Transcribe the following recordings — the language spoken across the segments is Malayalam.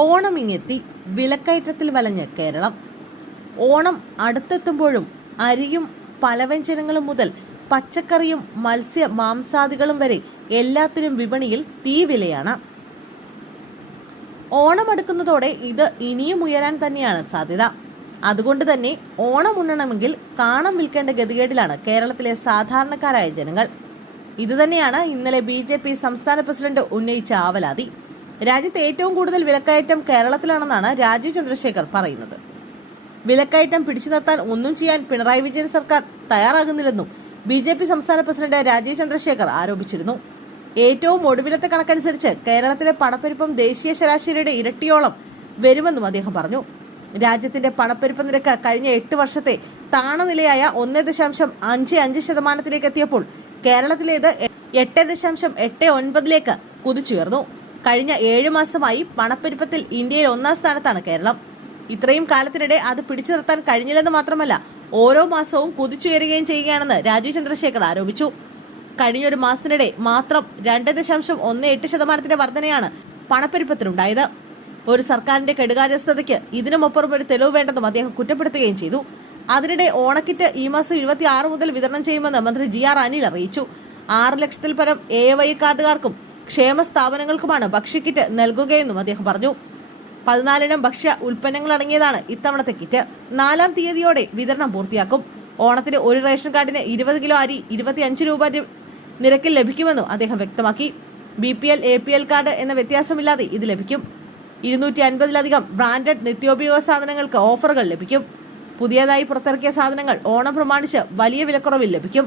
ഓണം ഇങ്ങെത്തി, വിലക്കയറ്റത്തിൽ വലഞ്ഞ് കേരളം. ഓണം അടുത്തെത്തുമ്പോഴും അരിയും പലവ്യഞ്ജനങ്ങളും മുതൽ പച്ചക്കറിയും മത്സ്യ മാംസാദികളും വരെ എല്ലാത്തിനും വിപണിയിൽ തീ വിലയാണ്. ഓണം അടുക്കുന്നതോടെ ഇത് ഇനിയും ഉയരാൻ തന്നെയാണ് സാധ്യത. അതുകൊണ്ട് തന്നെ ഓണം ഉണ്ണണമെങ്കിൽ കാണം വിൽക്കേണ്ട ഗതികേടിലാണ് കേരളത്തിലെ സാധാരണക്കാരായ ജനങ്ങൾ. ഇതുതന്നെയാണ് ഇന്നലെ BJP സംസ്ഥാന പ്രസിഡന്റ് ഉന്നയിച്ച ആവലാതി. രാജ്യത്ത് ഏറ്റവും കൂടുതൽ വിലക്കയറ്റം കേരളത്തിലാണെന്നാണ് രാജീവ് ചന്ദ്രശേഖർ പറയുന്നത്. വിലക്കയറ്റം പിടിച്ചു നിർത്താൻ ഒന്നും ചെയ്യാൻ പിണറായി വിജയൻ സർക്കാർ തയ്യാറാകുന്നില്ലെന്നും BJP സംസ്ഥാന പ്രസിഡന്റ് രാജീവ് ചന്ദ്രശേഖർ ആരോപിച്ചിരുന്നു. ഏറ്റവും ഒടുവിലത്തെ കണക്കനുസരിച്ച് കേരളത്തിലെ പണപ്പെരുപ്പം ദേശീയ ശരാശരിയുടെ ഇരട്ടിയോളം വരുമെന്നും അദ്ദേഹം പറഞ്ഞു. രാജ്യത്തിന്റെ പണപ്പെരുപ്പ നിരക്ക് കഴിഞ്ഞ 8 വർഷത്തെ താണനിലയായ 1.55% എത്തിയപ്പോൾ കേരളത്തിലേത് 8.89 കുതിച്ചുയർന്നു. കഴിഞ്ഞ 7 മാസമായി പണപ്പെരുപ്പത്തിൽ ഇന്ത്യയിൽ 1-ാം സ്ഥാനത്താണ് കേരളം. ഇത്രയും കാലത്തിനിടെ അത് പിടിച്ചു നിർത്താൻ കഴിഞ്ഞില്ലെന്ന് മാത്രമല്ല, ഓരോ മാസവും കുതിച്ചുയരുകയും ചെയ്യുകയാണെന്ന് രാജീവ് ചന്ദ്രശേഖർ ആരോപിച്ചു. കഴിഞ്ഞൊരു മാസത്തിനിടെ മാത്രം 2.18% വർധനയാണ് പണപ്പെരുപ്പത്തിനുണ്ടായത്. ഒരു സർക്കാരിന്റെ കെടുകാര്യസ്ഥതയ്ക്ക് ഇതിനുമൊപ്പം ഒരു തെളിവ് വേണ്ടെന്നും അദ്ദേഹം കുറ്റപ്പെടുത്തുകയും ചെയ്തു. അതിനിടെ ഓണക്കിറ്റ് ഈ മാസം 26 മുതൽ വിതരണം ചെയ്യുമെന്ന് മന്ത്രി GR അനിൽ അറിയിച്ചു. 6 ലക്ഷത്തിൽ പരം AY കാർഡുകാർക്കും ക്ഷേമ സ്ഥാപനങ്ങൾക്കുമാണ് ഭക്ഷ്യക്കിറ്റ് നൽകുകയെന്നും അദ്ദേഹം പറഞ്ഞു. 14 ഇനം ഭക്ഷ്യ ഉൽപ്പന്നങ്ങൾ അടങ്ങിയതാണ് ഇത്തവണത്തെ കിറ്റ്. 4-ാം തീയതിയോടെ വിതരണം പൂർത്തിയാക്കും. ഓണത്തിന് ഒരു റേഷൻ കാർഡിന് 20 കിലോ അരി 25 രൂപ നിരക്കിൽ ലഭിക്കുമെന്നും അദ്ദേഹം വ്യക്തമാക്കി. BPL APL കാർഡ് എന്ന വ്യത്യാസമില്ലാതെ ഇത് ലഭിക്കും. 250-ലധികം ബ്രാൻഡഡ് നിത്യോപയോഗ സാധനങ്ങൾക്ക് ഓഫറുകൾ ലഭിക്കും. പുതിയതായി പുറത്തിറക്കിയ സാധനങ്ങൾ ഓണം പ്രമാണിച്ച് വലിയ വിലക്കുറവിൽ ലഭിക്കും.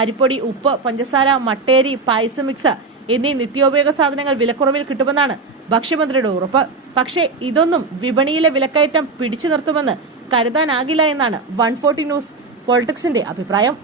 അരിപ്പൊടി, ഉപ്പ്, പഞ്ചസാര, മട്ടേരി, പായസം മിക്സ് എന്നീ നിത്യോപയോഗ സാധനങ്ങൾ വിലക്കുറവിൽ കിട്ടുമെന്നാണ് ഭക്ഷ്യമന്ത്രിയുടെ ഉറപ്പ്. പക്ഷേ ഇതൊന്നും വിപണിയിലെ വിലക്കയറ്റം പിടിച്ചു നിർത്തുമെന്ന് കരുതാനാകില്ല എന്നാണ് 140 ന്യൂസ് പൊളിറ്റിക്സിന്റെ അഭിപ്രായം.